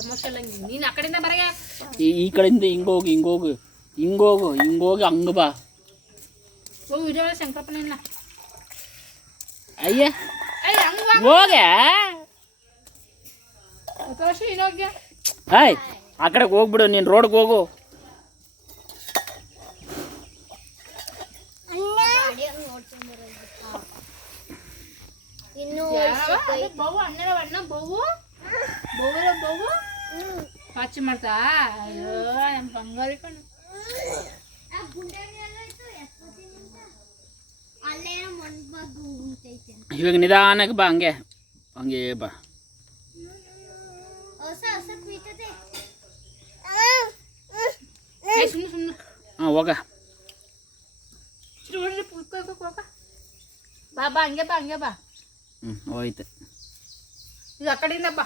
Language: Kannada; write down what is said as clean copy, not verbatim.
ಎಮೋಷನಲ್ ನೀನು ಆ ಕಡೆಯಿಂದ ಬರಗೆ ಈ ಕಡೆಯಿಂದ ಹಿಂಗೋಗಿ ಹಂಗೆ ಬಾ. ಹೋಗಿ ವಿಜಯ ಶಂಕರಪ್ಪನ ಅಯ್ಯ ಹೋಗೆ ಇನ್ನೋಗ್ಯ ಹಾಯ್ ಆ ಕಡೆಗೆ ಹೋಗ್ಬಿಡು, ನೀನು ರೋಡ್ಗೆ ಹೋಗು. ಬೌ ಅಣ್ಣನ ಅಣ್ಣ ಬೌವು ಪಾಚಿ ಮಾಡ್ತಾ. ಅಯ್ಯೋ ನಮ್ಮ ಬಂಗಾರಿ ಕಣ್ಣು. ಇವಾಗ ನಿಧಾನಕ್ಕೆ ಬಾ, ಹಂಗೆ ಬಾ. ಹಾಂ ಹೋಗ ಬಾ ಹಂಗೆ ಬಾ ಹೋಯ್ತು. ಇದು ಆ ಕಡೆಯಿಂದ ಬಾ.